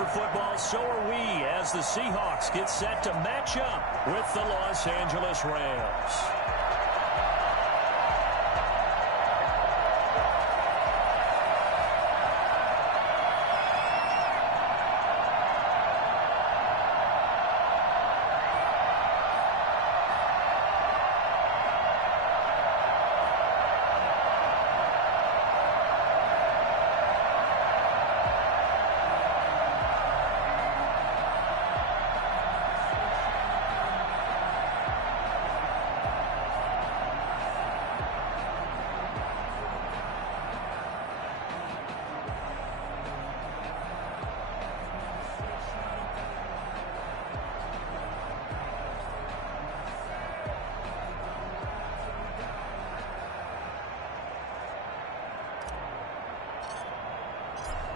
for football, so are we, as the Seahawks get set to match up with the Los Angeles Rams.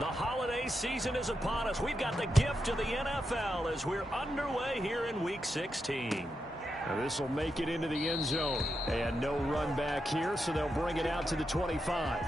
The holiday season is upon us. We've got the gift of the NFL as we're underway here in Week 16. This will make it into the end zone. And no run back here, so they'll bring it out to the 25.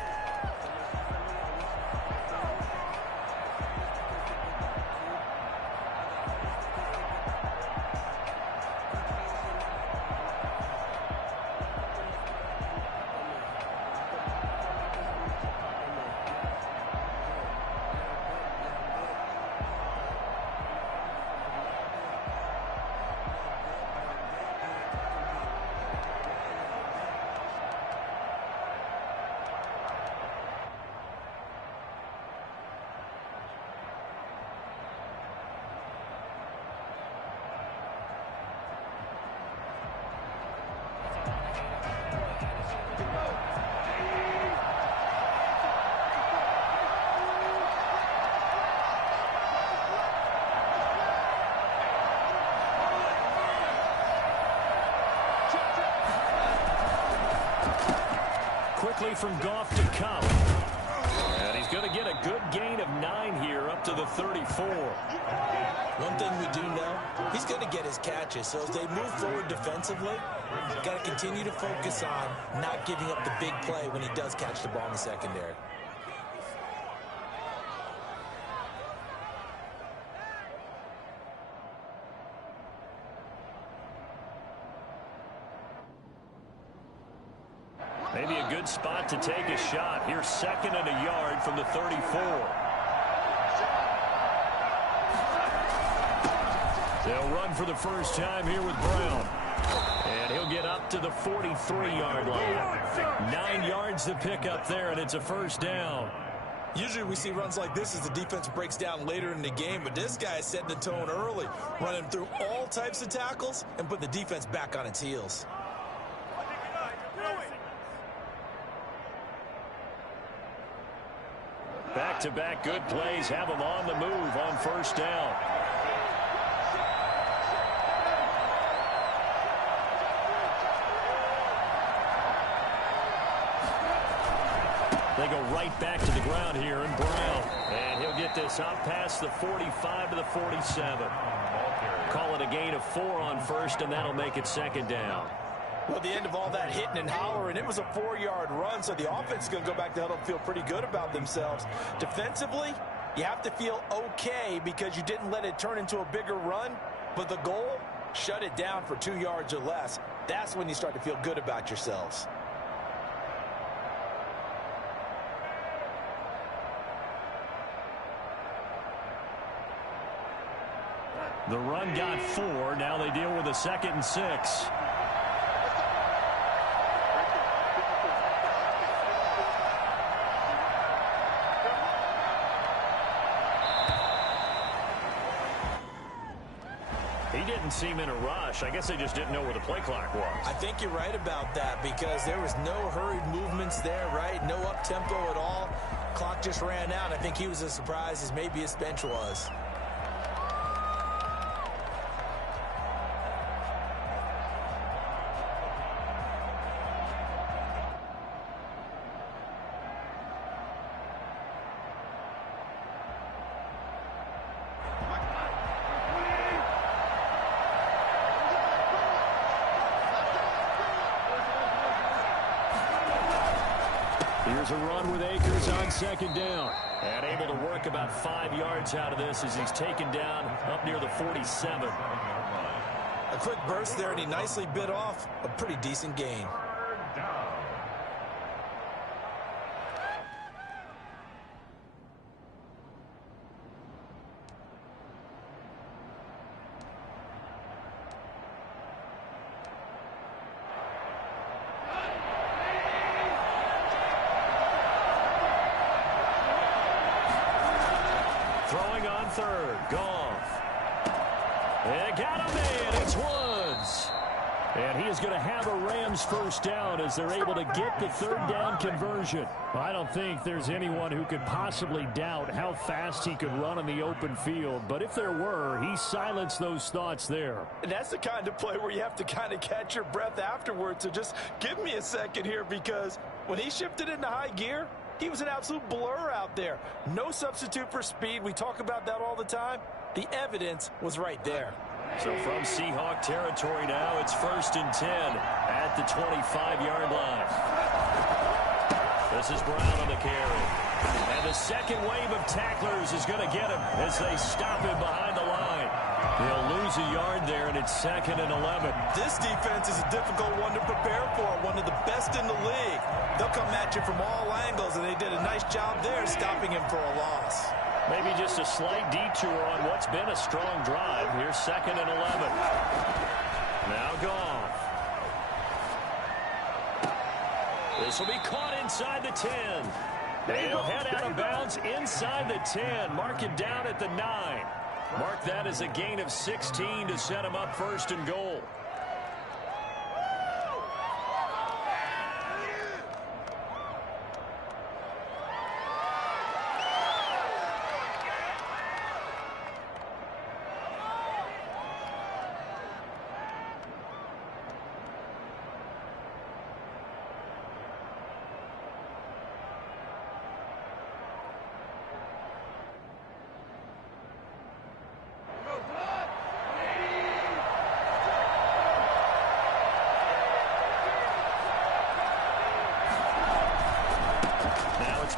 Quickly from Goff to Cup. And he's going to get a good gain of 9 here up to the 34. One thing we do know, he's going to get his catches. So as they move forward defensively, got to continue to focus on not giving up the big play when he does catch the ball in the secondary. Maybe a good spot to take a shot. Here's 2nd and a yard from the 34. They'll run for the first time here with Brown. And he'll get up to the 43-yard line. 9 yards to pick up there, and it's a first down. Usually we see runs like this as the defense breaks down later in the game, but this guy is setting the tone early, running through all types of tackles and put the defense back on its heels. Back-to-back good plays have them on the move on first down. They go right back to the ground here, and Brown. And he'll get this out past the 45 to the 47. Call it a gain of 4 on first, and that'll make it 2nd down. Well, at the end of all that hitting and hollering, it was a 4-yard run, so the offense is going to go back to huddle and feel pretty good about themselves. Defensively, you have to feel okay because you didn't let it turn into a bigger run, but the goal, shut it down for 2 yards or less. That's when you start to feel good about yourselves. The run got 4. Now they deal with a 2nd and 6. He didn't seem in a rush. I guess they just didn't know where the play clock was. I think you're right about that because there was no hurried movements there, right? No up-tempo at all. Clock just ran out. I think he was as surprised as maybe his bench was. Here's a run with Akers on 2nd down. And able to work about 5 yards out of this as he's taken down up near the 47. A quick burst there, and he nicely bit off a pretty decent gain. Throwing on third, Goff. And got him in, it's Woods. And he is going to have a Rams first down as they're able to get the third down conversion. I don't think there's anyone who could possibly doubt how fast he could run in the open field. But if there were, he silenced those thoughts there. And that's the kind of play where you have to kind of catch your breath afterwards. So just give me a second here, because when he shifted into high gear, he was an absolute blur out there. No substitute for speed. We talk about that all the time. The evidence was right there. So from Seahawk territory now, it's 1st and 10 at the 25-yard line. This is Brown on the carry. And the second wave of tacklers is going to get him as they stop him behind the line. He'll lose a yard there, and it's 2nd and 11. This defense is a difficult one to prepare for, one of the best in the league. They'll come at you from all angles, and they did a nice job there stopping him for a loss. Maybe just a slight detour on what's been a strong drive. Here's 2nd and 11. Now Goff. This will be caught inside the 10. They'll head out of bounds inside the 10. Mark it down at the 9. Mark that as a gain of 16 to set him up 1st and goal.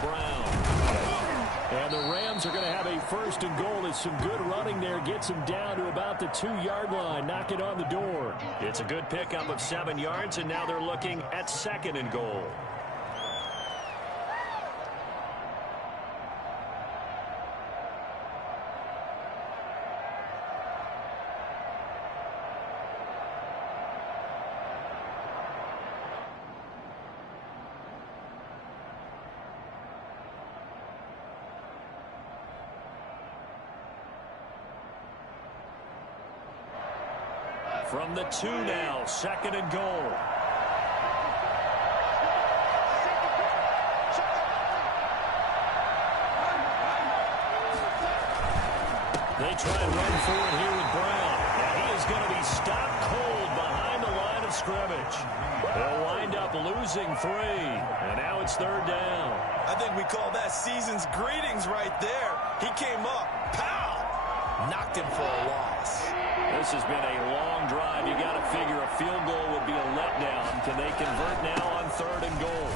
Brown. And the Rams are going to have a 1st and goal as some good running there gets him down to about the 2-yard line. Knock it on the door. It's a good pickup of 7 yards, and now they're looking at 2nd and goal. From the 2 now, 2nd and goal. They try and run for it here with Brown. And he is going to be stopped cold behind the line of scrimmage. They'll wind up losing 3. And now it's 3rd down. I think we call that season's greetings right there. He came up, pow! Knocked him for a loss. This has been a long drive. You got to figure a field goal would be a letdown. Can they convert now on 3rd and goal?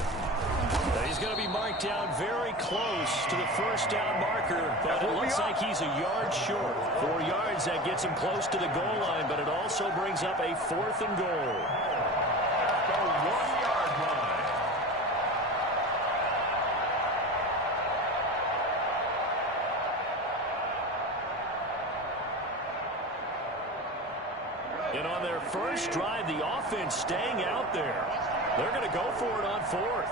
He's going to be marked down very close to the 1st down marker, but it looks like he's a yard short. 4 yards, that gets him close to the goal line, but it also brings up a 4th and goal. The 1-yard line. And on their first drive, the offense staying out there. They're going to go for it on 4th.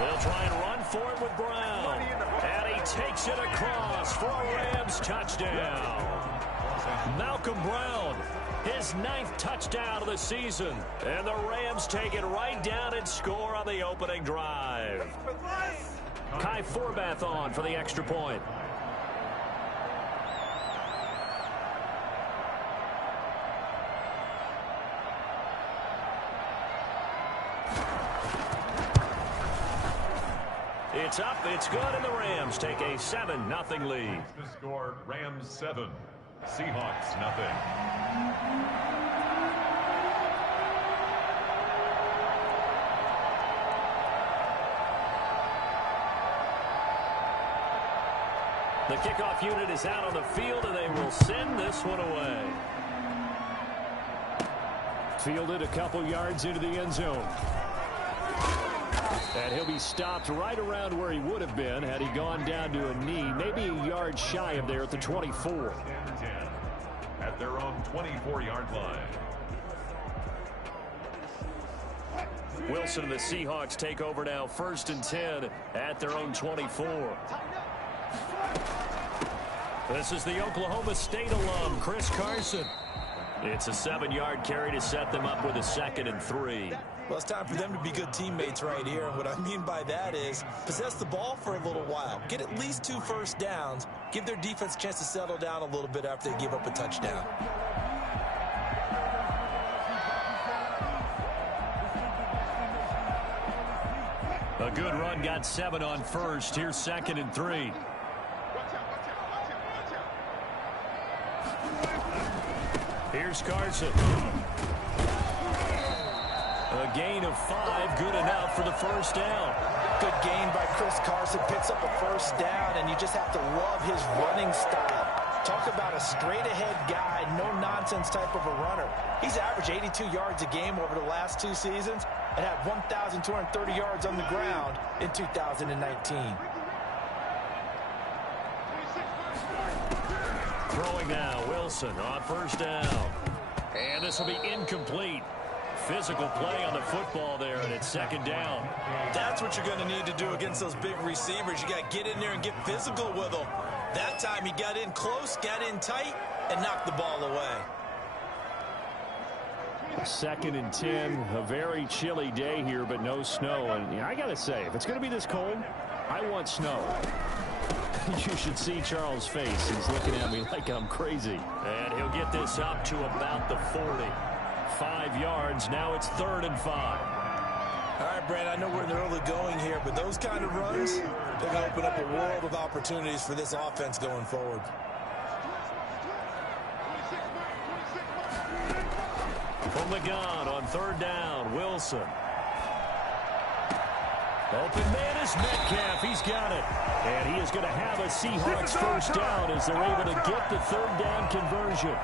They'll try and run for it with Brown. And he takes it across for a Rams touchdown. Malcolm Brown, his 9th touchdown of the season. And the Rams take it right down and score on the opening drive. Kai Forbath on for the extra point. It's up, it's good, and the Rams take a 7-0 lead. The score, Rams 7, Seahawks nothing. The kickoff unit is out on the field, and they will send this one away. Fielded a couple yards into the end zone. And he'll be stopped right around where he would have been had he gone down to a knee, maybe a yard shy of there at the 24. At their own 24-yard line. Wilson and the Seahawks take over now, 1st and 10 at their own 24. This is the Oklahoma State alum, Chris Carson. It's a 7-yard carry to set them up with a 2nd and 3. Well, it's time for them to be good teammates right here. And what I mean by that is possess the ball for a little while. Get at least 2 first downs. Give their defense a chance to settle down a little bit after they give up a touchdown. A good run, got 7 on 1st. Here's 2nd and 3. Here's Carson. A gain of 5, good enough for the 1st down. Good gain by Chris Carson, picks up a 1st down, and you just have to love his running style. Talk about a straight-ahead guy, no-nonsense type of a runner. He's averaged 82 yards a game over the last 2 seasons and had 1,230 yards on the ground in 2019. Throwing now, Wilson on 1st down. And this will be incomplete. Physical play on the football there, and it's 2nd down. That's what you're going to need to do against those big receivers. You got to get in there and get physical with them. That time he got in close, got in tight, and knocked the ball away. 2nd and 10, a very chilly day here, but no snow. And I got to say, if it's going to be this cold, I want snow. You should see Charles' face. He's looking at me like I'm crazy. And he'll get this up to about the 40. 5 yards. Now it's 3rd and 5. All right, Brand, I know we're in the early going here, but those kind of runs, they're going to open up a world of opportunities for this offense going forward. From the gun on 3rd down, Wilson. Open man is Metcalf. He's got it. And he is going to have a Seahawks 1st down as they're able to get the 3rd down conversion.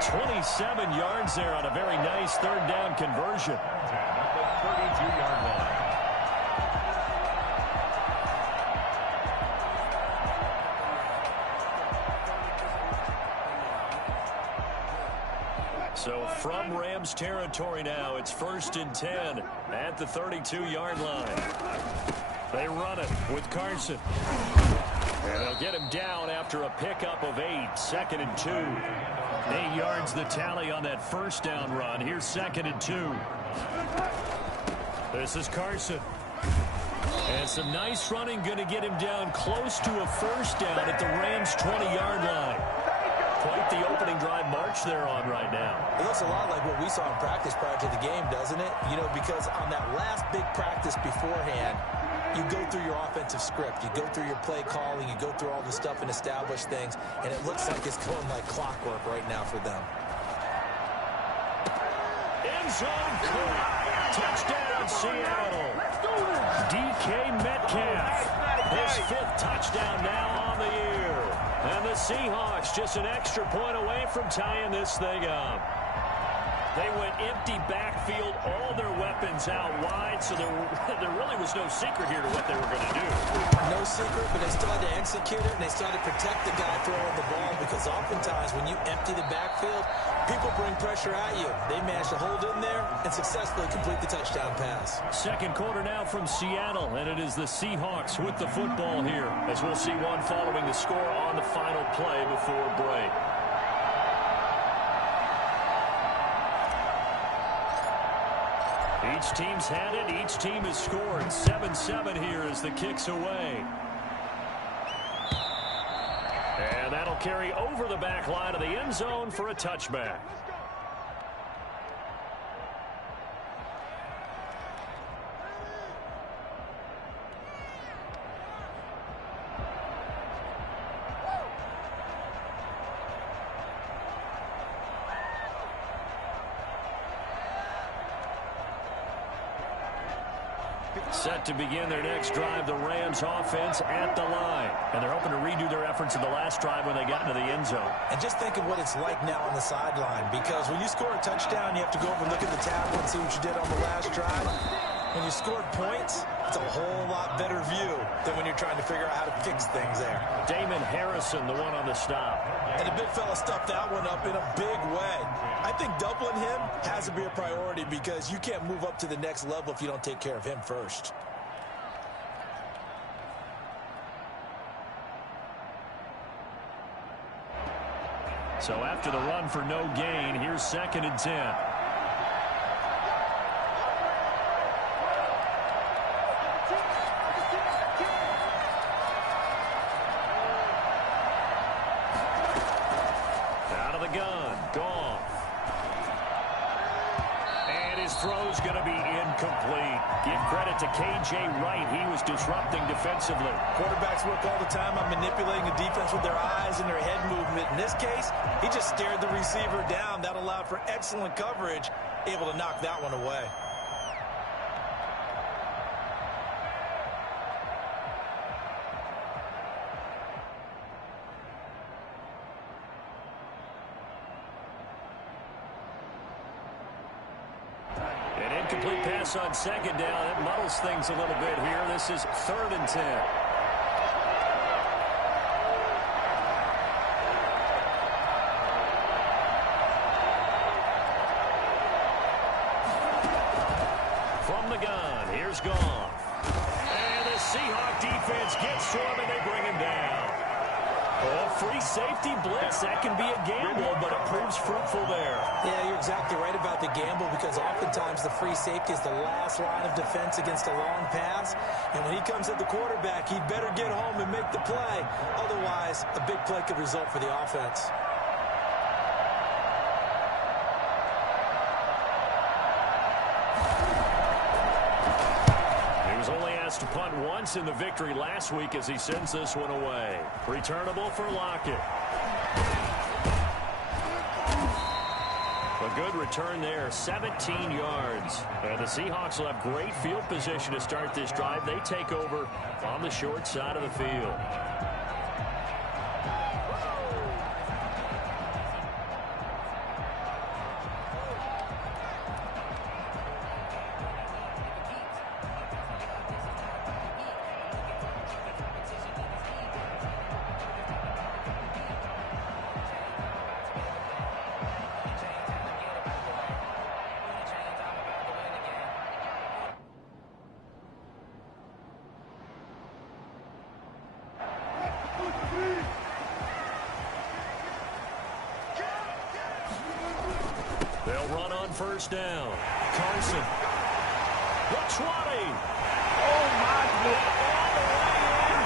27 yards there on a very nice 3rd down conversion. At the 32-yard line. So from Rams territory now, it's 1st and 10 at the 32-yard line. They run it with Carson. And they'll get him down after a pickup of 8. 2nd and 2. 8 yards the tally on that 1st down run. Here's 2nd and 2. This is Carson. And some nice running, going to get him down close to a 1st down at the Rams 20-yard line. Quite the opening drive march they're on right now. It looks a lot like what we saw in practice prior to the game, doesn't it? You know, because on that last big practice beforehand, you go through your offensive script. You go through your play calling. You go through all the stuff and establish things. And it looks like it's going like clockwork right now for them. End zone caught. Touchdown, Seattle. DK Metcalf. His 5th touchdown now on the year. And the Seahawks just an extra point away from tying this thing up. They went empty backfield, all their weapons out wide, so there really was no secret here to what they were going to do. No secret, but they still had to execute it, and they still had to protect the guy throwing the ball, because oftentimes when you empty the backfield, people bring pressure at you. They managed to hold in there and successfully complete the touchdown pass. 2nd quarter now from Seattle, and it is the Seahawks with the football here, as we'll see one following the score on the final play before break. Each team's had it. Each team has scored. 7-7 here as the kick's away. And that'll carry over the back line of the end zone for a touchback. Set to begin their next drive, the Rams offense at the line. And they're hoping to redo their efforts in the last drive when they got into the end zone. And just think of what it's like now on the sideline, because when you score a touchdown, you have to go over and look at the tablet and see what you did on the last drive. When you scored points, it's a whole lot better view than when you're trying to figure out how to fix things there. Damon Harrison, the one on the stop. And the big fella stuffed that one up in a big way. I think doubling him has to be a priority because you can't move up to the next level if you don't take care of him first. So after the run for no gain, here's 2nd and 10. Throw's going to be incomplete. Give credit to K.J. Wright. He was disrupting defensively. Quarterbacks work all the time on manipulating the defense with their eyes and their head movement. In this case, he just stared the receiver down. That allowed for excellent coverage, able to knock that one away. Incomplete pass on 2nd down. It muddles things a little bit here. This is 3rd and 10. From the gun, here's Goff. And the Seahawk defense gets to him, and they bring him down. Oh, free safety blitz. That can be a gamble, but it proves fruitful there. Yeah, you're exactly right about the gamble because oftentimes the free safety is the last line of defense against a long pass. And when he comes at the quarterback, he'd better get home and make the play. Otherwise, a big play could result for the offense. To punt once in the victory last week as he sends this one away. Returnable for Lockett. A good return there, 17 yards. And the Seahawks will have great field position to start this drive. They take over on the short side of the field. They'll run on 1st down. Carson. The 20. Oh, my God.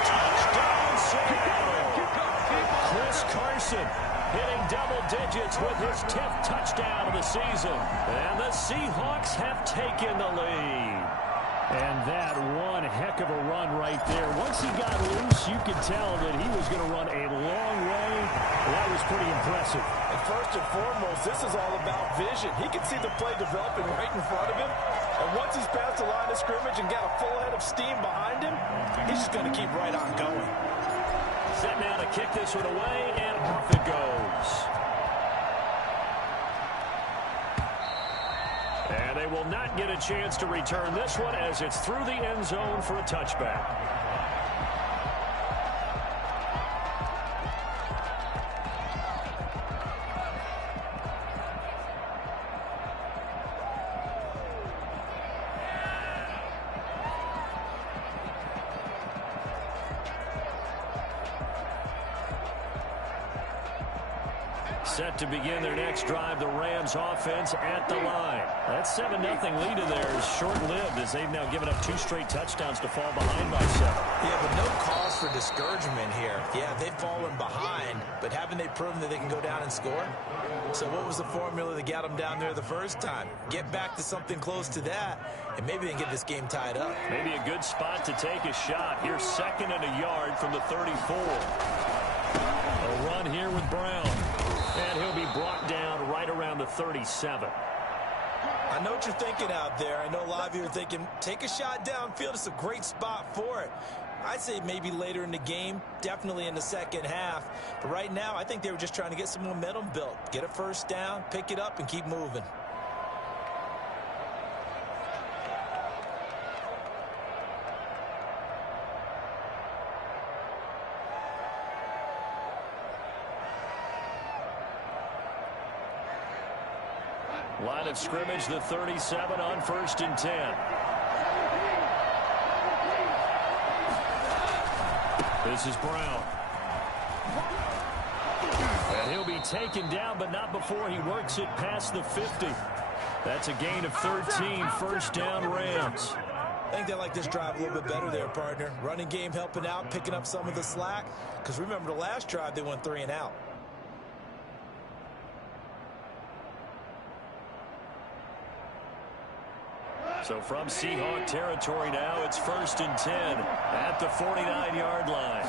Touchdown, Seattle. Chris Carson hitting double digits with his 10th touchdown of the season. And the Seahawks have taken the lead. And that one heck of a run right there. Once he got loose, you could tell that he was going to run a long way. That was pretty impressive. And first and foremost, this is all about vision. He can see the play developing right in front of him. And once he's past the line of scrimmage and got a full head of steam behind him, he's just going to keep right on going. Set now to kick this one away, and off it goes. And they will not get a chance to return this one as it's through the end zone for a touchback. Set to begin their next drive, the Rams offense at the line. That 7-0 lead in there is short-lived as they've now given up 2 straight touchdowns to fall behind by 7. Yeah, but no cause for discouragement here. Yeah, they've fallen behind, but haven't they proven that they can go down and score? So what was the formula that got them down there the first time? Get back to something close to that, and maybe they can get this game tied up. Maybe a good spot to take a shot. Here's 2nd and a yard from the 34. A run here with Brown. And he'll be brought down right around the 37. I know what you're thinking out there. I know a lot of you are thinking, take a shot downfield. It's a great spot for it. I'd say maybe later in the game, definitely in the second half. But right now, I think they were just trying to get some momentum built. Get a first down, pick it up, and keep moving. Line of scrimmage, the 37 on 1st and 10. This is Brown. And he'll be taken down, but not before he works it past the 50. That's a gain of 13, first down Rams. I think they like this drive a little bit better there, partner. Running game helping out, picking up some of the slack. Because remember, the last drive, they went 3 and out. So from Seahawk territory now, it's 1st and 10 at the 49-yard line.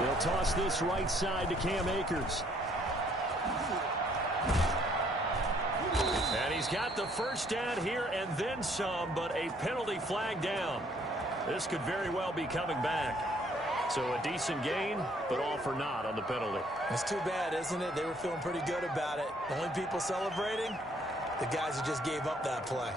They'll toss this right side to Cam Akers. And he's got the first down here and then some, but a penalty flag down. This could very well be coming back. So a decent gain, but all for naught on the penalty. It's too bad, isn't it? They were feeling pretty good about it. The only people celebrating, the guys who just gave up that play.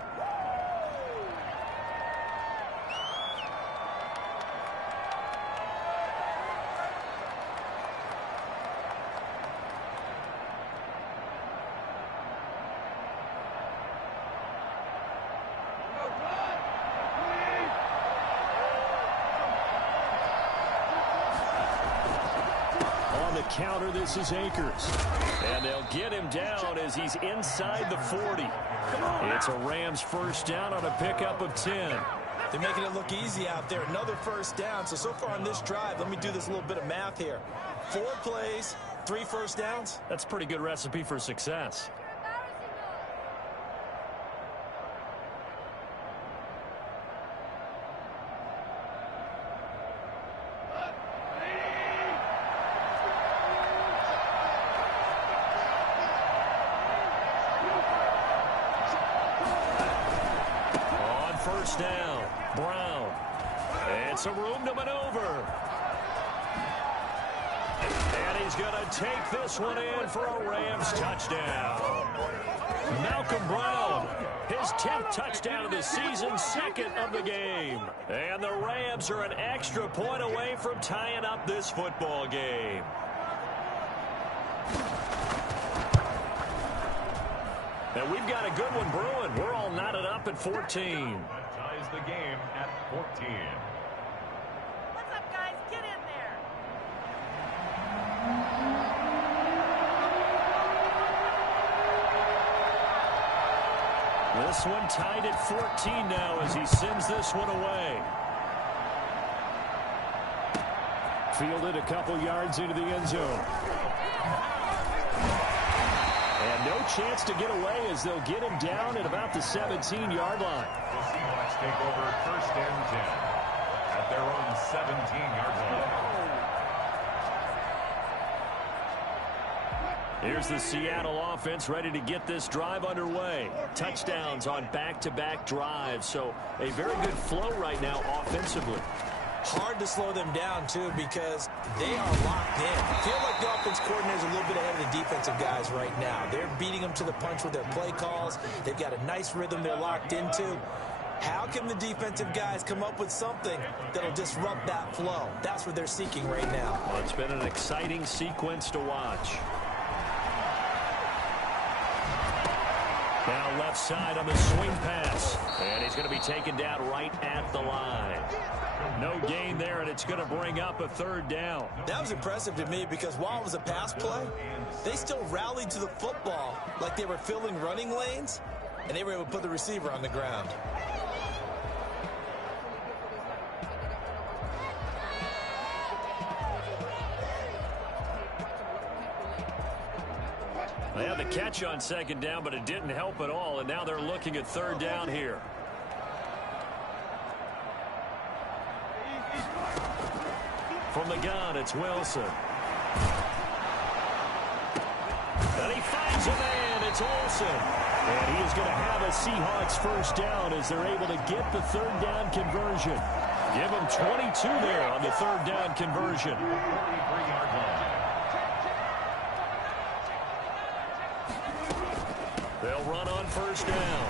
Counter, this is Akers. And they'll get him down as he's inside the 40. It's a Rams first down on a pickup of 10. They're making it look easy out there. Another first down. So far on this drive, let me do this little bit of math here. 4 plays, 3 first downs. That's a pretty good recipe for success. First down, Brown. And some room to maneuver. And he's going to take this one in for a Rams touchdown. Malcolm Brown, his 10th touchdown of the season, 2nd of the game. And the Rams are an extra point away from tying up this football game. And we've got a good one brewing. We're all knotted up at 14. That ties the game at 14. What's up, guys? Get in there. This one tied at 14 now as he sends this one away. Fielded a couple yards into the end zone. And no chance to get away as they'll get him down at about the 17-yard line. The Seahawks take over 1st and 10 at their own 17-yard line. Here's the Seattle offense ready to get this drive underway. Touchdowns on back-to-back drives, so a very good flow right now offensively. Hard to slow them down, too, because they are locked in. I feel like the offense coordinator is a little bit ahead of the defensive guys right now. They're beating them to the punch with their play calls. They've got a nice rhythm they're locked into. How can the defensive guys come up with something that'll disrupt that flow? That's what they're seeking right now. Well, it's been an exciting sequence to watch. Now left side on the swing pass. And he's going to be taken down right at the line. No gain there, and it's going to bring up a 3rd down. That was impressive to me because while it was a pass play, they still rallied to the football like they were filling running lanes, and they were able to put the receiver on the ground. They had the catch on 2nd down, but it didn't help at all, and now they're looking at 3rd down here. From the gun, it's Wilson. And he finds a man, it's Olsen. And he is going to have a Seahawks first down as they're able to get the third down conversion. Give them 22 there on the third down conversion. They'll run on first down.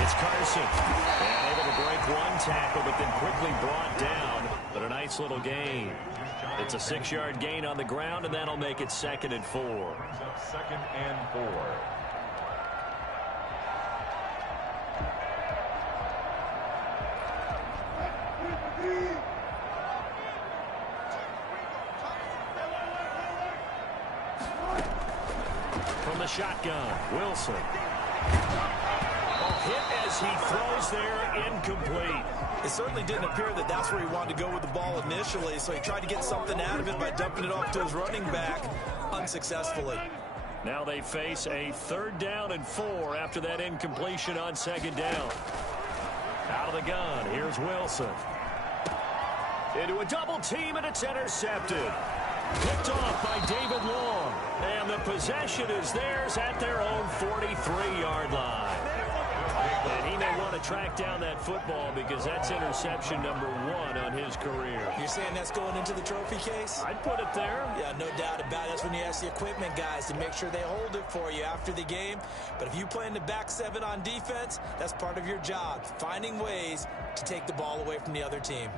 It's Carson. And able to break one tackle, but then quickly brought down. But a nice little gain. It's a 6-yard gain on the ground, and that'll make it 2nd and 4. 2nd and 4. From the shotgun, Wilson. Hit as he throws there, incomplete. It certainly didn't appear that that's where he wanted to go with the ball initially, so he tried to get something out of it by dumping it off to his running back unsuccessfully. Now they face a 3rd down and 4 after that incompletion on 2nd down. Out of the gun, here's Wilson. Into a double team, and it's intercepted. Picked off by David Long. And the possession is theirs at their own 43-yard line. And he may want to track down that football because that's interception number 1 on his career. You're saying that's going into the trophy case? I'd put it there. Yeah, no doubt about it. That's when you ask the equipment guys to make sure they hold it for you after the game. But if you play in the back 7 on defense, that's part of your job, finding ways to take the ball away from the other team.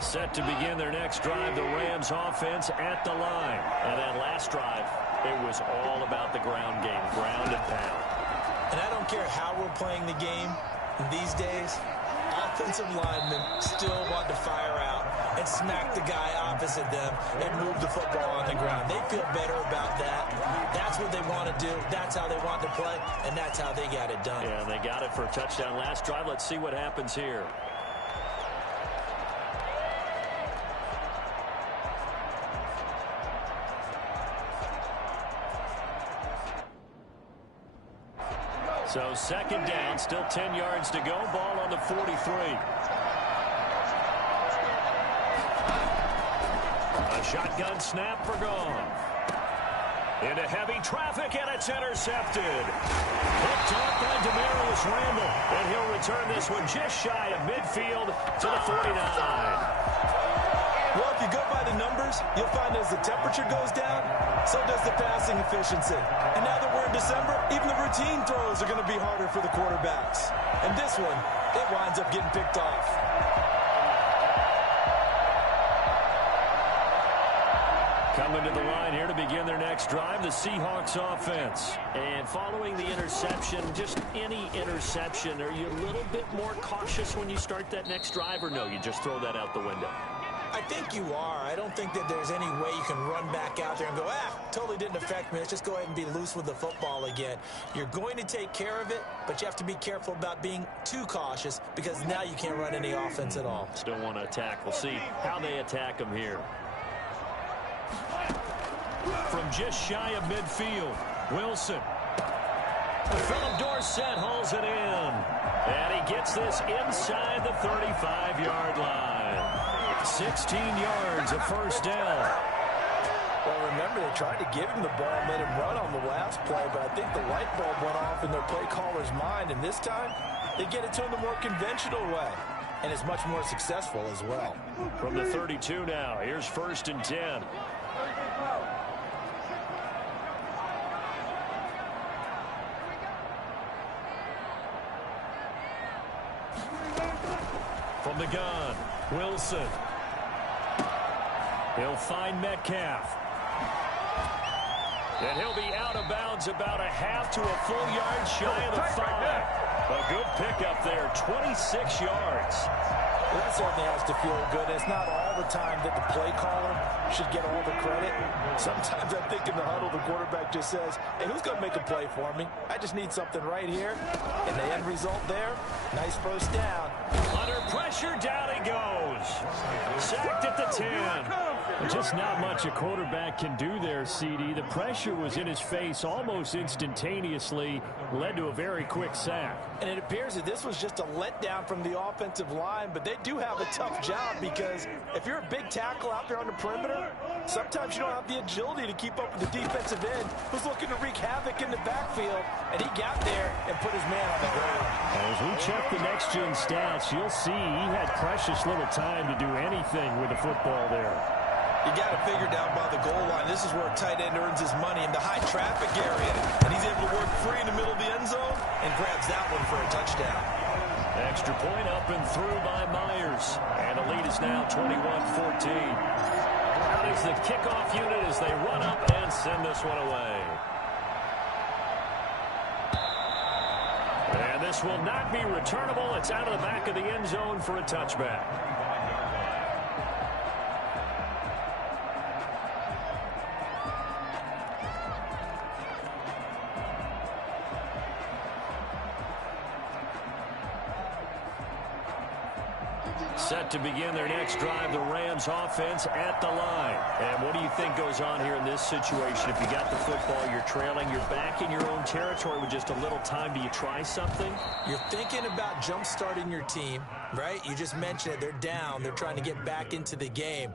Set to begin their next drive, the Rams offense at the line. And that last drive, it was all about the ground game, ground and pound. And I don't care how we're playing the game in these days, offensive linemen still want to fire out and smack the guy opposite them and move the football on the ground. They feel better about that. That's what they want to do. That's how they want to play, and that's how they got it done. Yeah, they got it for a touchdown last drive. Let's see what happens here. So 2nd down, still 10 yards to go. Ball on the 43. A shotgun snap for Goff. Into heavy traffic, and it's intercepted. Picked off by Demarius Randall. And he'll return this one just shy of midfield to the 49. Well, if you go by the numbers, you'll find as the temperature goes down, so does the passing efficiency. And now that we're in December, even the routine throws are going to be harder for the quarterbacks. And this one, it winds up getting picked off. Coming to the line here to begin their next drive, the Seahawks offense. And following the interception, just any interception, are you a little bit more cautious when you start that next drive, or no, you just throw that out the window? I think you are. I don't think that there's any way you can run back out there and go, totally didn't affect me. Let's just go ahead and be loose with the football again. You're going to take care of it, but you have to be careful about being too cautious because now you can't run any offense at all. Still want to attack. We'll see how they attack them here. From just shy of midfield, Wilson. Philip Dorsett hauls it in. And he gets this inside the 35-yard line. 16 yards, a first down. Well, remember, they tried to give him the ball and let him run on the last play, but I think the light bulb went off in their play caller's mind, and this time they get it to him the more conventional way, and it's much more successful as well. From the 32 now, here's 1st and 10. From the gun, Wilson. He'll find Metcalf. And he'll be out of bounds about a half to a full yard shy of the 5. A good pickup there, 26 yards. Well, that certainly has to feel good. It's not all the time that the play caller should get all the credit. Sometimes I think in the huddle, the quarterback just says, hey, who's going to make a play for me? I just need something right here. And the end result there, nice first down. Under pressure, down he goes. Sacked at the 10. Just not much a quarterback can do there, CD. The pressure was in his face almost instantaneously, led to a very quick sack. And it appears that this was just a letdown from the offensive line, but they do have a tough job because if you're a big tackle out there on the perimeter, sometimes you don't have the agility to keep up with the defensive end who's looking to wreak havoc in the backfield, and he got there and put his man on the ground. As we check the next-gen stats, you'll see he had precious little time to do anything with the football there. You got to figure down by the goal line. This is where a tight end earns his money in the high traffic area. And he's able to work free in the middle of the end zone and grabs that one for a touchdown. Extra point up and through by Myers. And the lead is now 21-14. Out is the kickoff unit as they run up and send this one away. And this will not be returnable. It's out of the back of the end zone for a touchback. Set to begin their next drive, the Rams offense at the line. And what do you think goes on here in this situation? If you got the football, you're trailing, you're back in your own territory with just a little time. Do you try something? You're thinking about jump-starting your team, right? You just mentioned it. They're down. They're trying to get back into the game.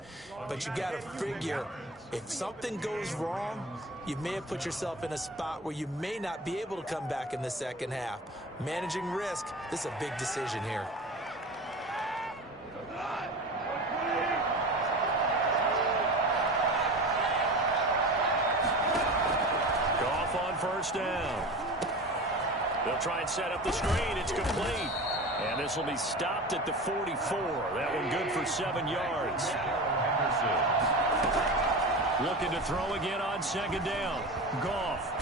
But you got to figure if something goes wrong, you may have put yourself in a spot where you may not be able to come back in the second half. Managing risk, this is a big decision here. First down. They'll try and set up the screen. It's complete. And this will be stopped at the 44. That one good for 7 yards. Looking to throw again on second down. Goff.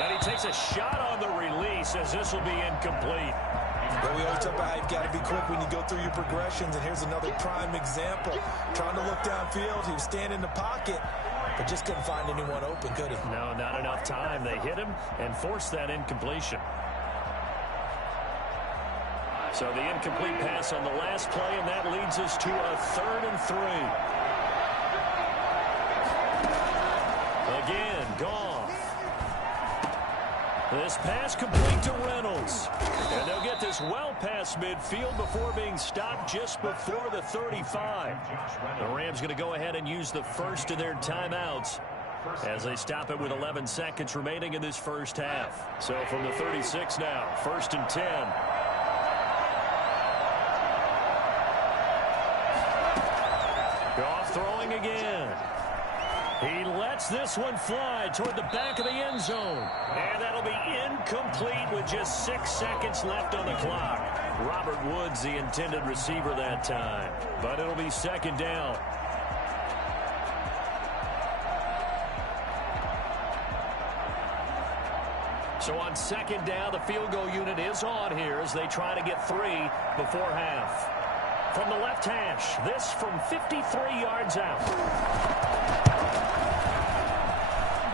And he takes a shot on the release as this will be incomplete. Well, we always talk about how you've got to be quick when you go through your progressions, and here's another prime example. Trying to look downfield, he was standing in the pocket, but just couldn't find anyone open, could he? No, not enough time. They hit him and forced that incompletion. So the incomplete pass on the last play, and that leads us to a 3rd and 3. Again, Goff. This pass complete to Reynolds. And they'll get this well past midfield before being stopped just before the 35. The Rams going to go ahead and use the first of their timeouts as they stop it with 11 seconds remaining in this first half. So from the 36 now, 1st and 10. Goff throwing again. He lets this one fly toward the back of the end zone. And that'll be incomplete with just 6 seconds left on the clock. Robert Woods, the intended receiver that time. But it'll be 2nd down. So on 2nd down, the field goal unit is on here as they try to get 3 before half. From the left hash, this from 53 yards out.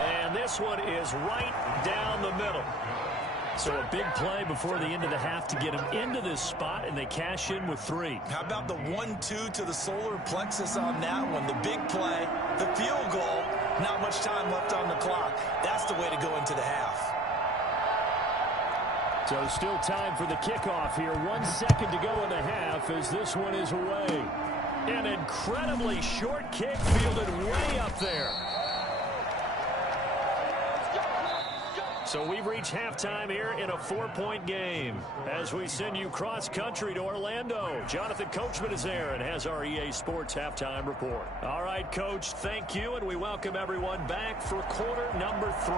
And this one is right down the middle. So a big play before the end of the half to get them into this spot, and they cash in with 3. How about the 1-2 to the solar plexus on that one? The big play, the field goal, not much time left on the clock. That's the way to go into the half. So still time for the kickoff here. 1 second to go in the half as this one is away. An incredibly short kick fielded way up there. So we've reached halftime here in a 4-point game as we send you cross-country to Orlando. Jonathan Coachman is there and has our EA Sports halftime report. All right, Coach, thank you, and we welcome everyone back for quarter number 3.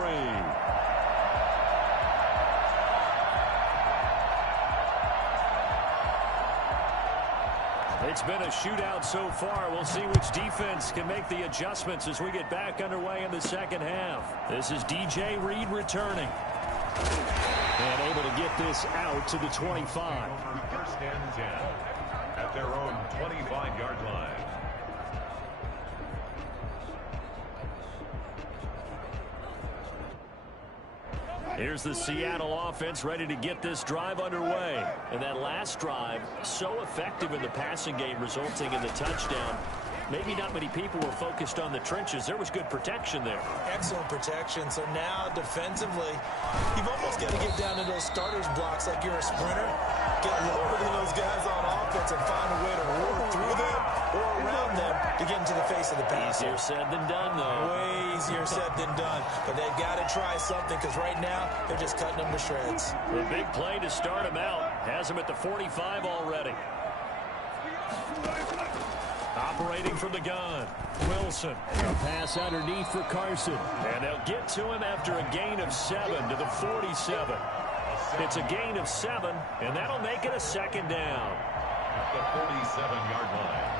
It's been a shootout so far. We'll see which defense can make the adjustments as we get back underway in the second half. This is DJ Reed returning. And able to get this out to the 25. 1st and 10 at their own 25-yard line. Here's the Seattle offense ready to get this drive underway. And that last drive, so effective in the passing game, resulting in the touchdown. maybe not many people were focused on the trenches. There was good protection there. Excellent protection. So now defensively, you've almost got to get down to those starters blocks like you're a sprinter. Get lower than those guys on offense and find a way to roar through them or around them to get into the face of the pass. Easier said than done, though. Way easier said than done. But they've got to try something because right now they're just cutting them to shreds. The big play to start him out has him at the 45 already. Operating from the gun, Wilson. A pass underneath for Carson. And they'll get to him after a gain of 7 to the 47. It's a gain of 7, and that'll make it a second down. At the 47-yard line.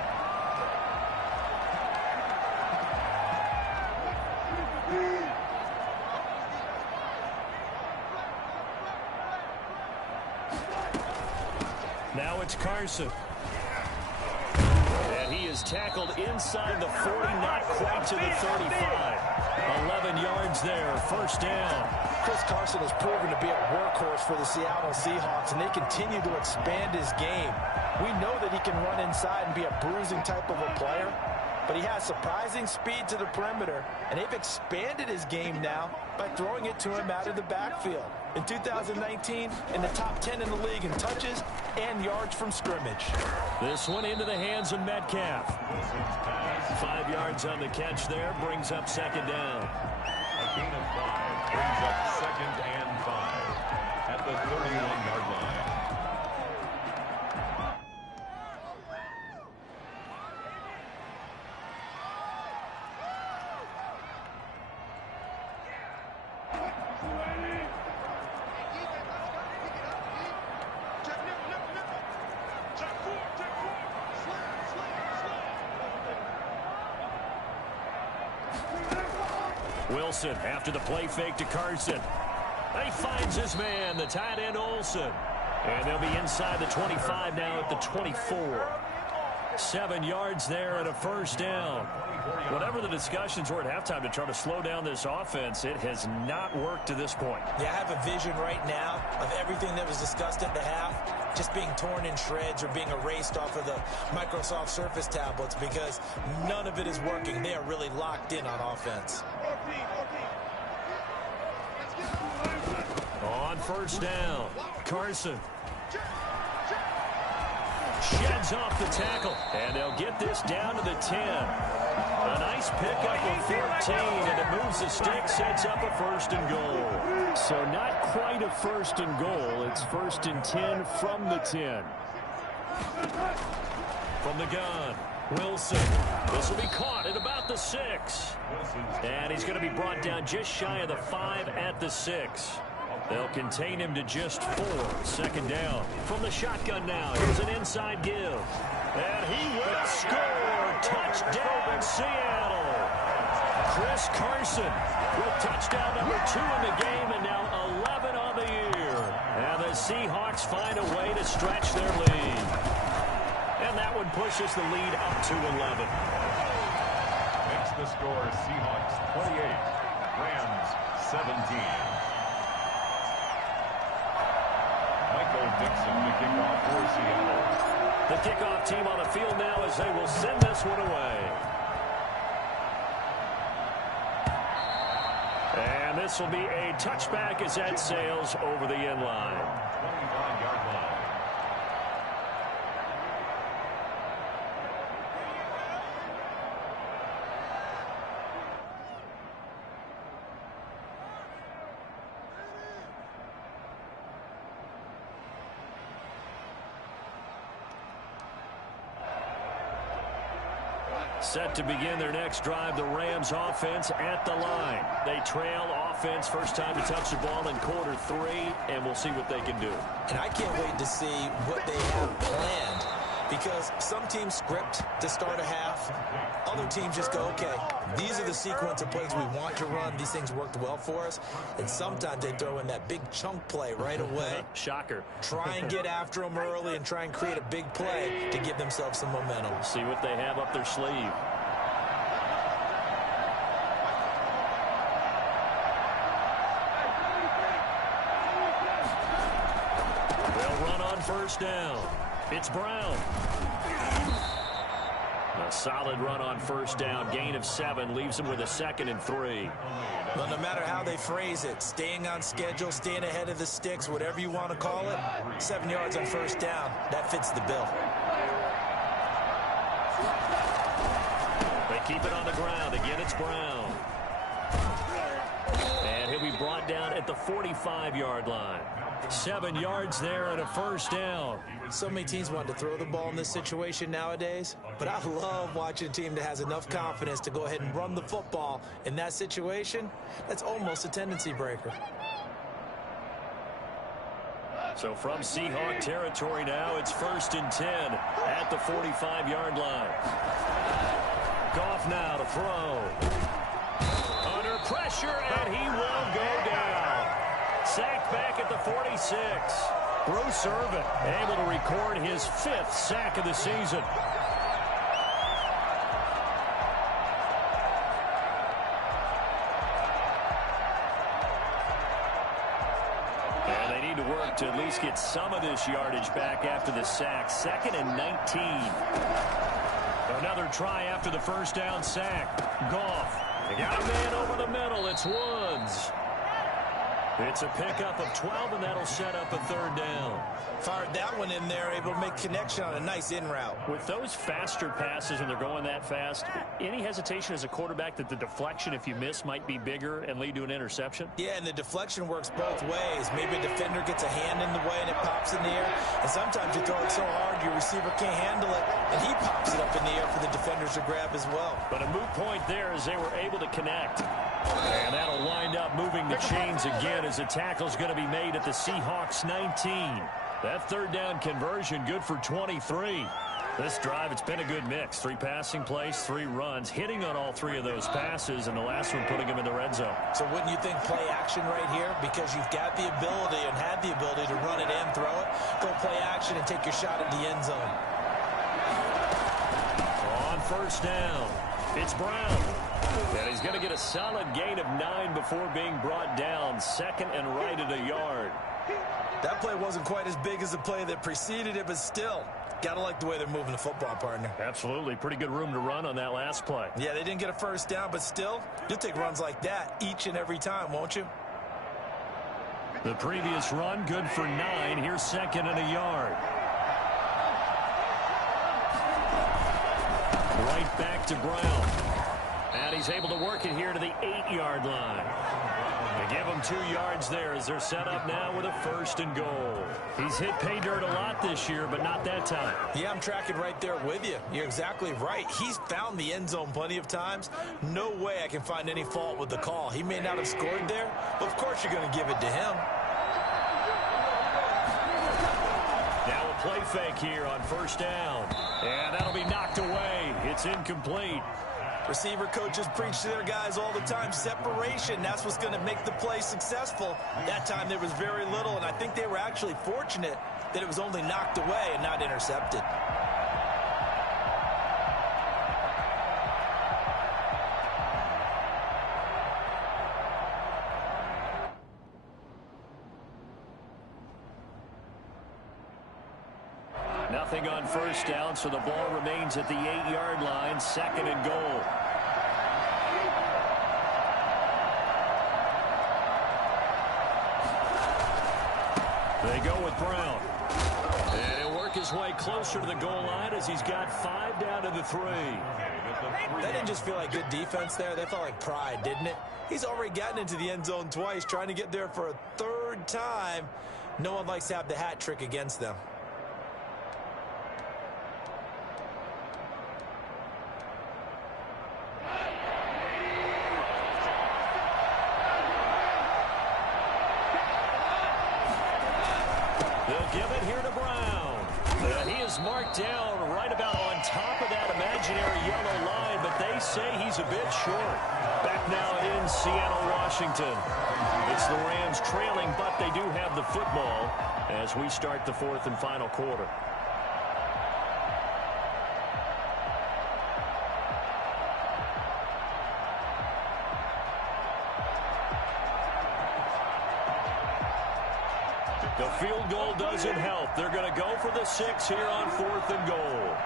Now it's Carson. And he is tackled inside the 40, not quite to the 35. 11 yards there, first down. Chris Carson has proven to be a workhorse for the Seattle Seahawks, and they continue to expand his game. We know that he can run inside and be a bruising type of a player, but he has surprising speed to the perimeter, and they've expanded his game now by throwing it to him out of the backfield. In 2019, in the top 10 in the league in touches and yards from scrimmage. This one into the hands of Metcalf. 5 yards on the catch there, brings up second down. A gain of 5 brings up second and 5 at the 31-yard line. Wilson after the play fake to Carson. He finds his man, the tight end Olsen. And they'll be inside the 25 now at the 24. 7 yards there and a first down. Whatever the discussions were at halftime to try to slow down this offense, it has not worked to this point. Yeah, I have a vision right now of everything that was discussed at the half just being torn in shreds or being erased off of the Microsoft Surface tablets because none of it is working. They are really locked in on offense. On first down, Carson sheds off the tackle, and they'll get this down to the 10. A nice pickup of 14, and it moves the stick, sets up a first and goal. So not quite a first and goal. It's first and 10 from the 10. From the gun, Wilson. This will be caught at about the 6. And he's going to be brought down just shy of the 5 at the 6. They'll contain him to just 4. Second down. From the shotgun now. Here's an inside give. And he will score. Touchdown, Seattle. Chris Carson with touchdown number 2 in the game and now 11 on the year. And the Seahawks find a way to stretch their lead. And that one pushes the lead up to 11. Makes the score Seahawks 28, Rams 17. Michael Dixon to kick off for Seattle. The kickoff team on the field now as they will send this one away. And this will be a touchback as that sails over the end line. 25-yard line. Set to begin their next drive, the Rams offense at the line. They trail offense, first time to touch the ball in quarter 3, and we'll see what they can do. And I can't wait to see what they have planned because some teams script to start a half. Other teams just go, okay, these are the sequence of plays we want to run. These things worked well for us. And sometimes they throw in that big chunk play right away. Shocker. Try and get after them early and try and create a big play to give themselves some momentum. See what they have up their sleeve. They'll run on first down. It's Brown. A solid run on first down. Gain of 7 leaves him with a 2nd and 3. Well, no matter how they phrase it, staying on schedule, staying ahead of the sticks, whatever you want to call it, 7 yards on first down, that fits the bill. They keep it on the ground. Again, it's Brown. And he'll be brought down at the 45-yard line. 7 yards there and a first down. So many teams want to throw the ball in this situation nowadays, but I love watching a team that has enough confidence to go ahead and run the football. In that situation, that's almost a tendency breaker. So from Seahawk territory now, it's 1st and 10 at the 45-yard line. Goff now to throw. Under pressure, and he will go down. Sacked back at the 46. Bruce Irvin able to record his 5th sack of the season. And they need to work to at least get some of this yardage back after the sack. 2nd and 19. Another try after the first down sack. Goff. They got a man over the middle. It's Woods. It's a pickup of 12, and that'll set up a 3rd down. Fired that one in there, able to make connection on a nice in route. With those faster passes when they're going that fast, any hesitation as a quarterback that the deflection, if you miss, might be bigger and lead to an interception? Yeah, and the deflection works both ways. Maybe a defender gets a hand in the way and it pops in the air. And sometimes you throw it so hard your receiver can't handle it, and he pops it up in the air for the defenders to grab as well. But a moot point there as they were able to connect. And that'll wind up moving the chains again as a tackle's going to be made at the Seahawks 19. That 3rd down conversion good for 23. This drive, it's been a good mix. 3 passing plays, 3 runs, hitting on all 3 of those passes, and the last one putting him in the red zone. So wouldn't you think play action right here? Because you've got the ability and had the ability to run it in, throw it, go play action, and take your shot at the end zone. On first down, it's Brown. And he's going to get a solid gain of 9 before being brought down. 2nd and right at a yard. That play wasn't quite as big as the play that preceded it, but still, got to like the way they're moving the football, partner. Absolutely. Pretty good room to run on that last play. Yeah, they didn't get a first down, but still, you'll take runs like that each and every time, won't you? The previous run, good for 9. Here's 2nd and a yard. Right back to Brown. And he's able to work it here to the 8-yard line. They give him 2 yards there as they're set up now with a 1st and goal. He's hit pay dirt a lot this year, but not that time. Yeah, I'm tracking right there with you. You're exactly right. He's found the end zone plenty of times. No way I can find any fault with the call. He may not have scored there, but of course you're going to give it to him. Now a play fake here on first down. And that'll be knocked away. It's incomplete. Receiver coaches preach to their guys all the time. Separation, that's what's going to make the play successful. That time there was very little, and I think they were actually fortunate that it was only knocked away and not intercepted. Nothing on first down, so the ball remains at the 8-yard line. 2nd and goal. They go with Brown. And he'll work his way closer to the goal line as he's got 5 down to the 3. That didn't just feel like good defense there. That felt like pride, didn't it? He's already gotten into the end zone twice, trying to get there for a 3rd time. No one likes to have the hat trick against them. They'll give it here to Brown. And he is marked down right about on top of that imaginary yellow line, but they say he's a bit short. Back now in Seattle, Washington. It's the Rams trailing, but they do have the football as we start the 4th and final quarter. The field goal doesn't help. They're going to go for the 6 here on 4th and goal.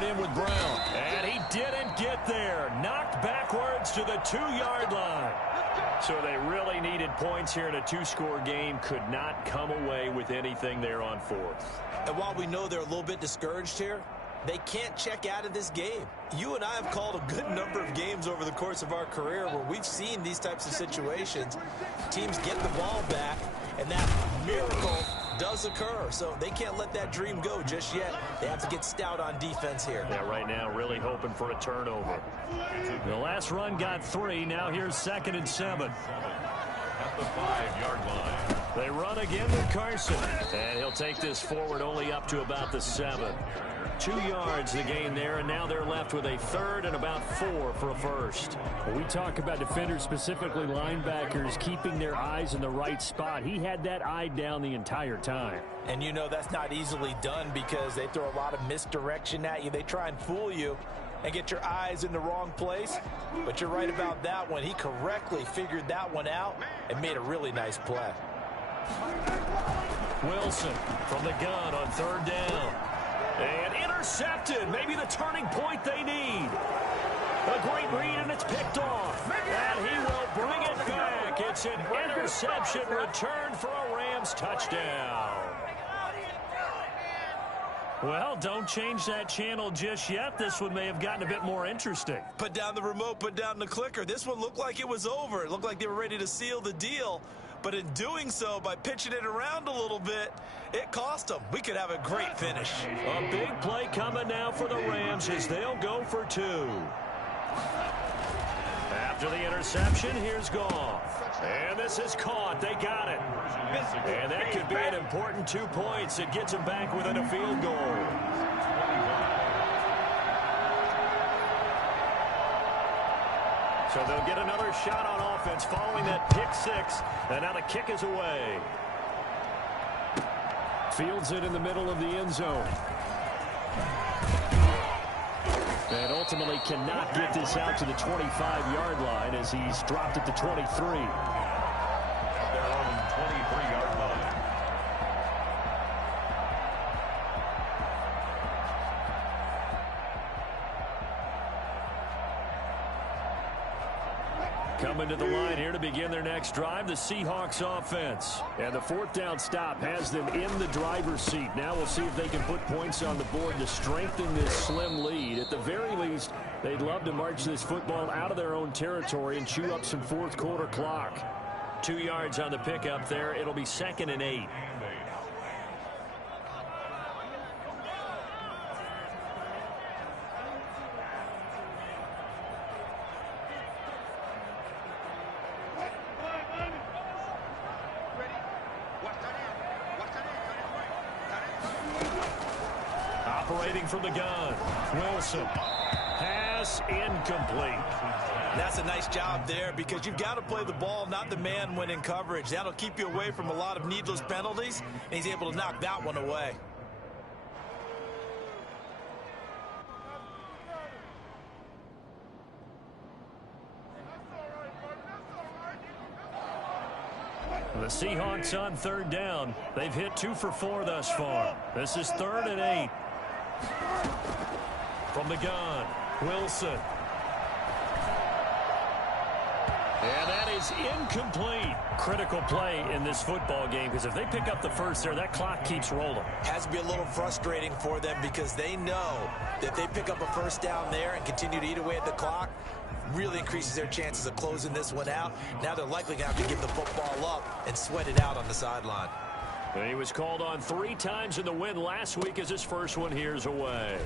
it in with Brown. And he didn't get there. Knocked backwards to the 2-yard line. So they really needed points here in a 2-score game. Could not come away with anything there on 4th. And while we know they're a little bit discouraged here, they can't check out of this game. You and I have called a good number of games over the course of our career where we've seen these types of situations. Teams get the ball back, and that miracle does occur. So they can't let that dream go just yet. They have to get stout on defense here. Yeah, right now really hoping for a turnover. The last run got 3. Now here's 2nd and 7. At the 5-yard line. They run again with Carson. And he'll take this forward only up to about the 7. 2 yards the gain there, and now they're left with a 3rd and about 4 for a first. Well, we talk about defenders, specifically linebackers, keeping their eyes in the right spot. He had that eye down the entire time. And you know that's not easily done because they throw a lot of misdirection at you. They try and fool you and get your eyes in the wrong place. But you're right about that one. He correctly figured that one out and made a really nice play. Wilson from the gun on 3rd down. And intercepted. Maybe the turning point they need. A great read, and it's picked off. And he will bring it back. It's an interception return for a Rams touchdown. Well, don't change that channel just yet. This one may have gotten a bit more interesting. Put down the remote, put down the clicker. This one looked like it was over. It looked like they were ready to seal the deal. But in doing so, by pitching it around a little bit, it cost them. We could have a great finish. A big play coming now for the Rams as they'll go for 2. After the interception, here's Goff. And this is caught. They got it. And that could be an important 2 points. It gets them back within a field goal. So they'll get another shot on offense following that pick 6. And now the kick is away. Fields it in the middle of the end zone. And ultimately cannot get this out to the 25-yard line as he's dropped it to 23. At their own 23-yard line. Coming to the line here to begin their next drive, the Seahawks offense. And the 4th down stop has them in the driver's seat. Now we'll see if they can put points on the board to strengthen this slim lead. At the very least, they'd love to march this football out of their own territory and chew up some 4th quarter clock. 2 yards on the pickup there. It'll be 2nd and 8. Operating from the gun, Wilson. Pass incomplete. That's a nice job there because you've got to play the ball, not the man when in coverage. That'll keep you away from a lot of needless penalties, and he's able to knock that one away. The Seahawks on 3rd down. They've hit 2 for 4 thus far. This is 3rd and 8. From the gun, Wilson. And that is incomplete. Critical play in this football game because if they pick up the first there, that clock keeps rolling. Has to be a little frustrating for them because they know that if they pick up a first down there and continue to eat away at the clock, really increases their chances of closing this one out. Now they're likely going to have to give the football up and sweat it out on the sideline. And he was called on 3 times in the win last week as his first one here's away.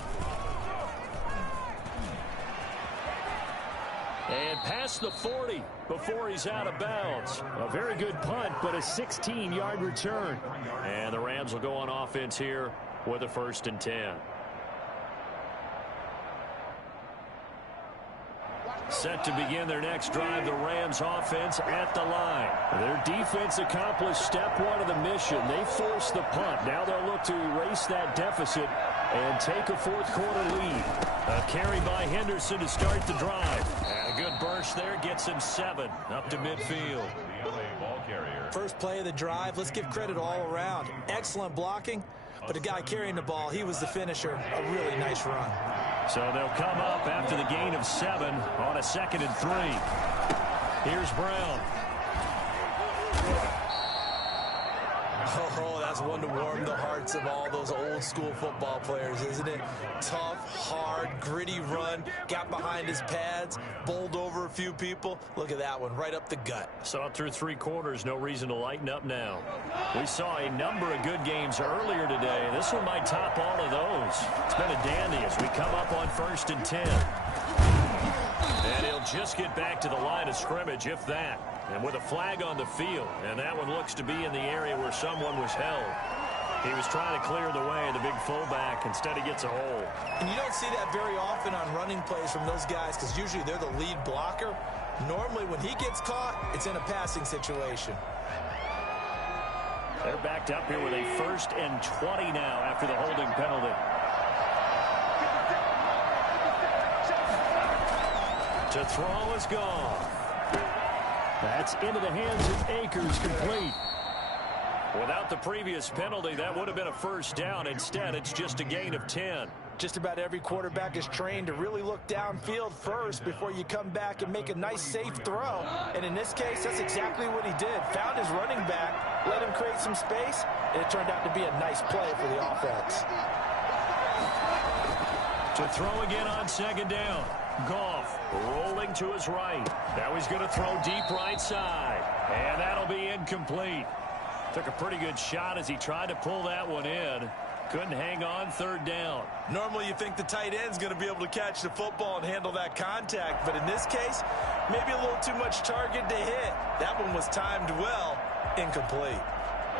And past the 40 before he's out of bounds. A very good punt, but a 16-yard return. And the Rams will go on offense here with a 1st and 10. Set to begin their next drive, the Rams offense at the line. Their defense accomplished step 1 of the mission. They forced the punt. Now they'll look to erase that deficit and take a 4th quarter lead. A carry by Henderson to start the drive. And a good burst there gets him 7 up to midfield. The LA ball carrier. First play of the drive, let's give credit all around. Excellent blocking, but the guy carrying the ball, he was the finisher. A really nice run. So they'll come up after the gain of 7 on a 2nd and 3. Here's Brown. Oh, that's one to warm the hearts of all those old school football players, isn't it? Tough, hard, gritty run, got behind his pads, bowled over a few people. Look at that one, right up the gut. Saw it through 3 quarters, no reason to lighten up now. We saw a number of good games earlier today. This one might top all of those. It's been a dandy as we come up on 1st and 10. And he'll just get back to the line of scrimmage, if that. And with a flag on the field, and that one looks to be in the area where someone was held. He was trying to clear the way of the big fullback. Instead, he gets a hold. And you don't see that very often on running plays from those guys because usually they're the lead blocker. Normally, when he gets caught, it's in a passing situation. They're backed up here with a 1st and 20 now after the holding penalty. To throw is gone. That's into the hands of Akers, complete. Without the previous penalty, that would have been a 1st down. Instead, it's just a gain of 10. Just about every quarterback is trained to really look downfield first before you come back and make a nice, safe throw. And in this case, that's exactly what he did. Found his running back, let him create some space, and it turned out to be a nice play for the offense. To throw again on 2nd down. Goff rolling to his right. Now he's going to throw deep right side. And that'll be incomplete. Took a pretty good shot as he tried to pull that one in. Couldn't hang on 3rd down. Normally you think the tight end's going to be able to catch the football and handle that contact. But in this case, maybe a little too much target to hit. That one was timed well. Incomplete.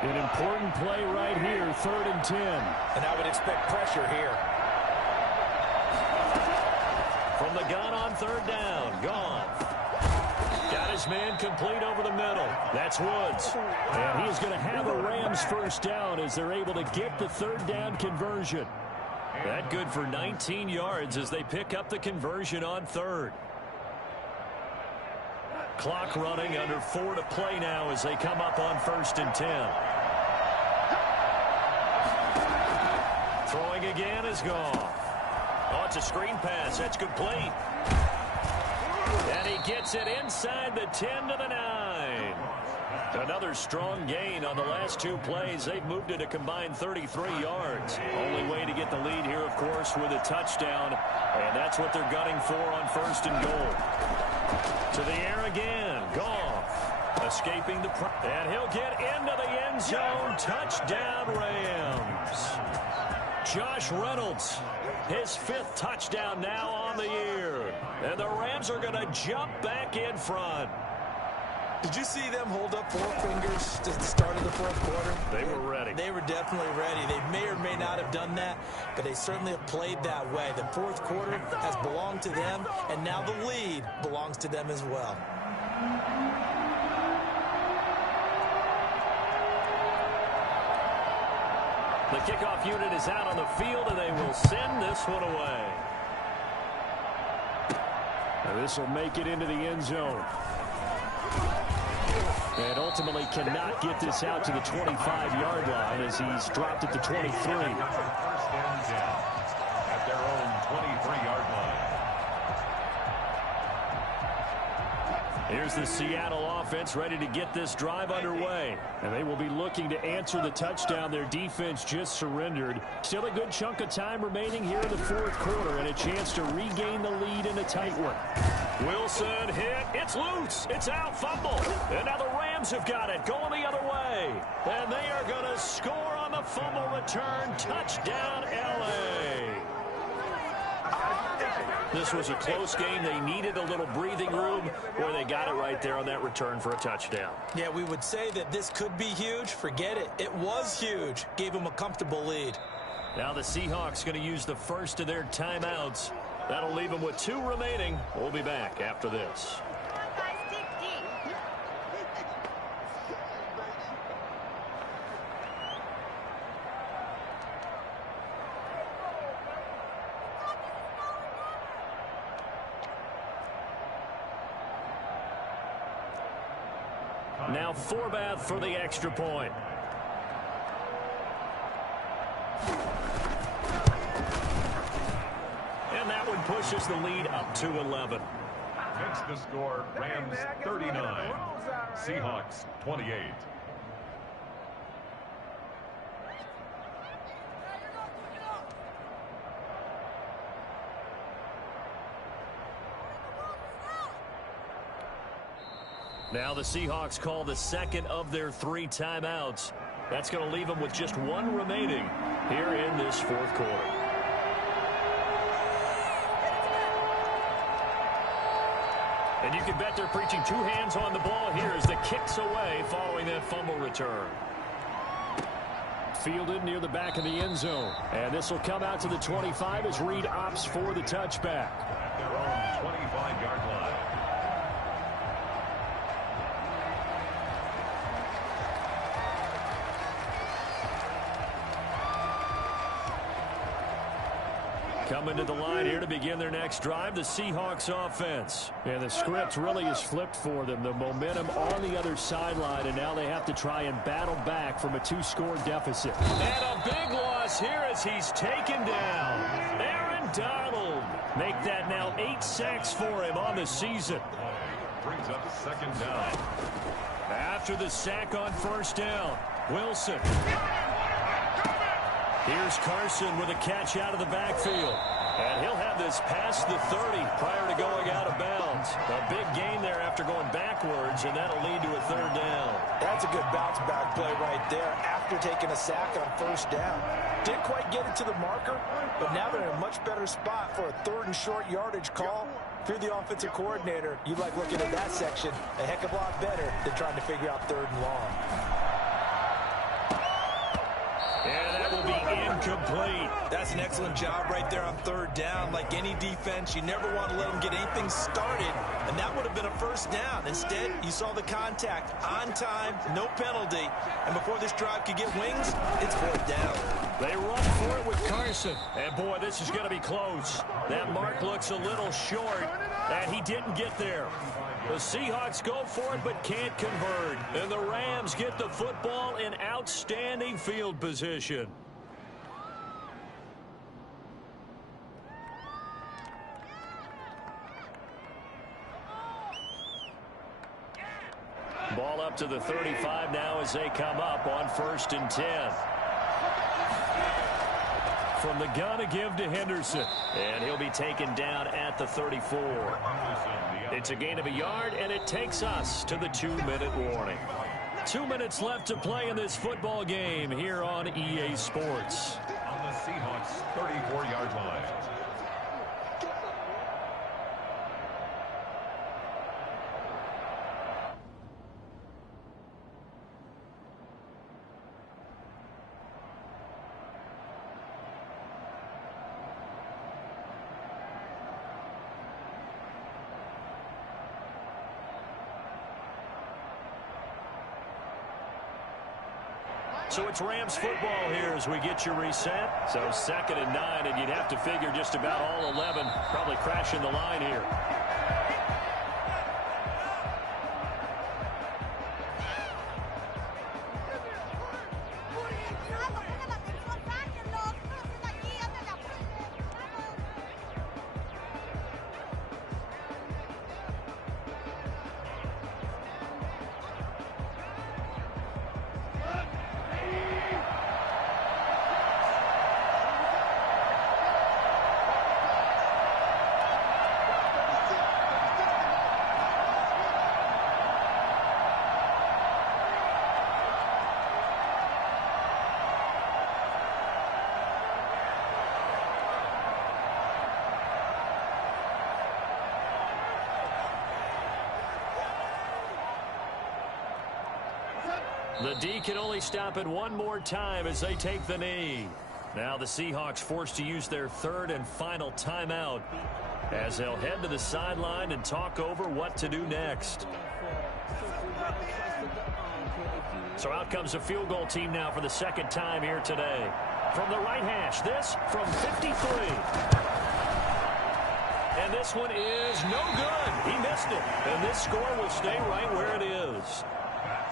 An important play right here, 3rd and 10. And I would expect pressure here. From the gun on 3rd down. Goff. Got his man complete over the middle. That's Woods. And he's going to have a Rams 1st down as they're able to get the 3rd down conversion. That good for 19 yards as they pick up the conversion on 3rd. Clock running, under 4 to play now as they come up on 1st and 10. Throwing again is Goff. Oh, it's a screen pass. That's complete. And he gets it inside the 10 to the 9. Another strong gain on the last 2 plays. They've moved it a combined 33 yards. Only way to get the lead here, of course, with a touchdown. And that's what they're gunning for on 1st and goal. To the air again. Goff escaping the and he'll get into the end zone. Touchdown, Rams. Josh Reynolds, his 5th touchdown now on the year. And the Rams are going to jump back in front. Did you see them hold up 4 fingers to the start of the 4th quarter? They were ready. They were definitely ready. They may or may not have done that, but they certainly have played that way. The 4th quarter has belonged to them, and now the lead belongs to them as well. The kickoff unit is out on the field, and they will send this one away. Now this will make it into the end zone. And ultimately cannot get this out to the 25-yard line as he's dropped at the 23. 1st and 10 at their own 23-yard line. Here's the Seattle offense ready to get this drive underway. And they will be looking to answer the touchdown their defense just surrendered. Still a good chunk of time remaining here in the 4th quarter and a chance to regain the lead in a tight one. Wilson hit. It's loose. It's out. Fumble. And now the Rams have got it going the other way. And they are going to score on the fumble return. Touchdown, L.A. This was a close game. They needed a little breathing room. Boy, they got it right there on that return for a touchdown. Yeah, we would say that this could be huge. Forget it. It was huge. Gave them a comfortable lead. Now the Seahawks going to use the first of their timeouts. That'll leave them with 2 remaining. We'll be back after this. Now Forbath for the extra point. And that pushes the lead up to 11. Makes the score Rams 39, Seahawks 28. Now the Seahawks call the second of their 3 timeouts. That's going to leave them with just 1 remaining here in this fourth quarter. And you can bet they're preaching 2 hands on the ball here as the kick's away following that fumble return. Fielded near the back of the end zone. And this will come out to the 25 as Reed opts for the touchback. At their own 25-yard line. Coming to the line here to begin their next drive, the Seahawks offense. And the script really is flipped for them. The momentum on the other sideline, and now they have to try and battle back from a 2-score deficit. And a big loss here as he's taken down. Aaron Donald. Make that now 8 sacks for him on the season. Brings up second down. After the sack on first down, Wilson. Here's Carson with a catch out of the backfield. And he'll have this past the 30 prior to going out of bounds. A big gain there after going backwards, and that'll lead to a 3rd down. That's a good bounce back play right there after taking a sack on first down. Didn't quite get it to the marker, but now they're in a much better spot for a 3rd and short yardage call. If you're the offensive coordinator, you like looking at that section a heck of a lot better than trying to figure out 3rd and long. And that will be incomplete. That's an excellent job right there on 3rd down. Like any defense, you never want to let them get anything started, and that would have been a first down. Instead, you saw the contact on time, no penalty, and before this drive could get wings, it's 4th down. They run for it with Carson. And, boy, this is going to be close. That mark looks a little short, and he didn't get there. The Seahawks go for it but can't convert. And the Rams get the football in outstanding field position. Ball up to the 35 now as they come up on 1st and 10. From the gun, a give to Henderson. And he'll be taken down at the 34. It's a gain of a yard, and it takes us to the 2-minute warning. 2 minutes left to play in this football game here on EA Sports. On the Seahawks' 34-yard line. So it's Rams football here as we get you reset. So 2nd and 9, and you'd have to figure just about all 11 probably crashing the line here. The D can only stop it one more time as they take the knee. Now the Seahawks forced to use their 3rd and final timeout as they'll head to the sideline and talk over what to do next. So out comes the field goal team now for the 2nd time here today. From the right hash, this from 53. And this one is no good. He missed it. And this score will stay right where it is.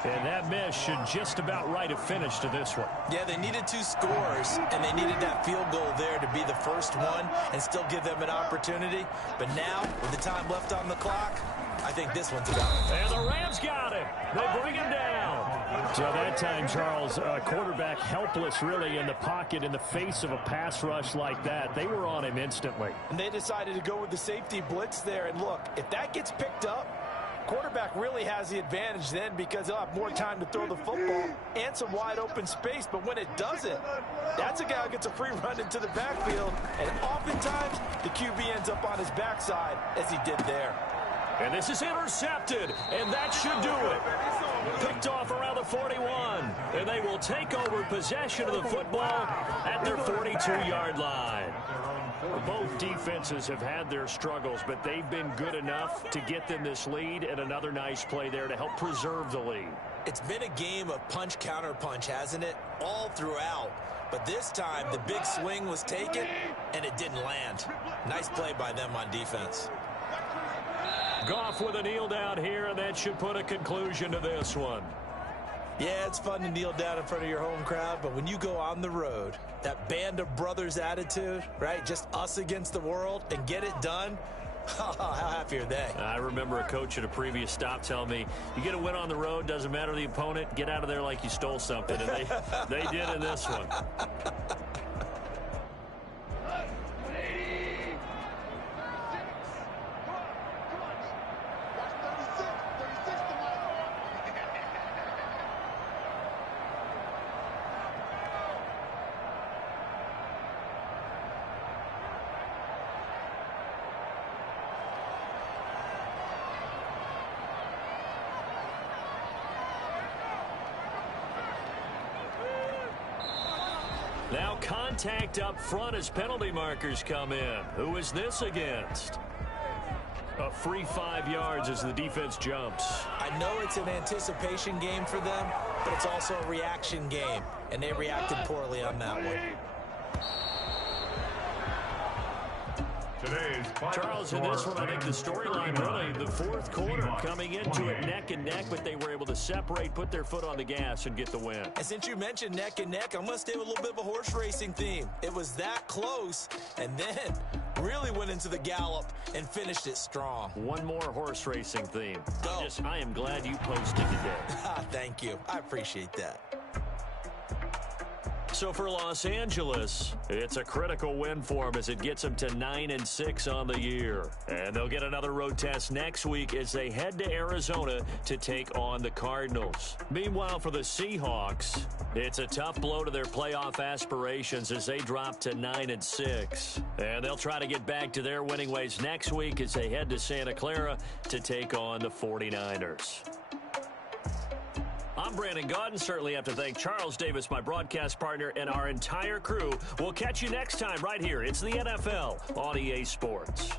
And that miss should just about write a finish to this one. Yeah, they needed 2 scores, and they needed that field goal there to be the first one and still give them an opportunity. But now, with the time left on the clock, I think this one's about it. And the Rams got him. They bring him down. So that time, Charles, quarterback helpless really in the pocket in the face of a pass rush like that. They were on him instantly. And they decided to go with the safety blitz there. And look, if that gets picked up, quarterback really has the advantage then because he'll have more time to throw the football and some wide open space. But when it doesn't, that's a guy who gets a free run into the backfield. And oftentimes, the QB ends up on his backside as he did there. And this is intercepted, and that should do it. Picked off around the 41, and they will take over possession of the football at their 42-yard line. Both defenses have had their struggles, but they've been good enough to get them this lead, and another nice play there to help preserve the lead. It's been a game of punch-counter-punch, hasn't it? All throughout. But this time, the big swing was taken, and it didn't land. Nice play by them on defense. Goff with a kneel down here, and that should put a conclusion to this one. Yeah, it's fun to kneel down in front of your home crowd, but when you go on the road, that band of brothers attitude, right, just us against the world, and get it done, how happy are they? I remember a coach at a previous stop telling me, you get a win on the road, doesn't matter the opponent, get out of there like you stole something, and they did in this one. Now contact up front as penalty markers come in. Who is this against? A free 5 yards as the defense jumps. I know it's an anticipation game for them, but it's also a reaction game, and they reacted poorly on that one. Charles, in this one, I think the storyline really, the fourth quarter, coming into it neck and neck, but they were able to separate, put their foot on the gas, and get the win. And since you mentioned neck and neck, I'm going to stay with a little bit of a horse racing theme. It was that close, and then really went into the gallop and finished it strong. One more horse racing theme. Go. I am glad you posted today. Thank you. I appreciate that. So for Los Angeles, it's a critical win for them as it gets them to 9-6 on the year. And they'll get another road test next week as they head to Arizona to take on the Cardinals. Meanwhile, for the Seahawks, it's a tough blow to their playoff aspirations as they drop to 9-6. And they'll try to get back to their winning ways next week as they head to Santa Clara to take on the 49ers. I'm Brandon Gaudin. Certainly have to thank Charles Davis, my broadcast partner, and our entire crew. We'll catch you next time right here. It's the NFL on EA Sports.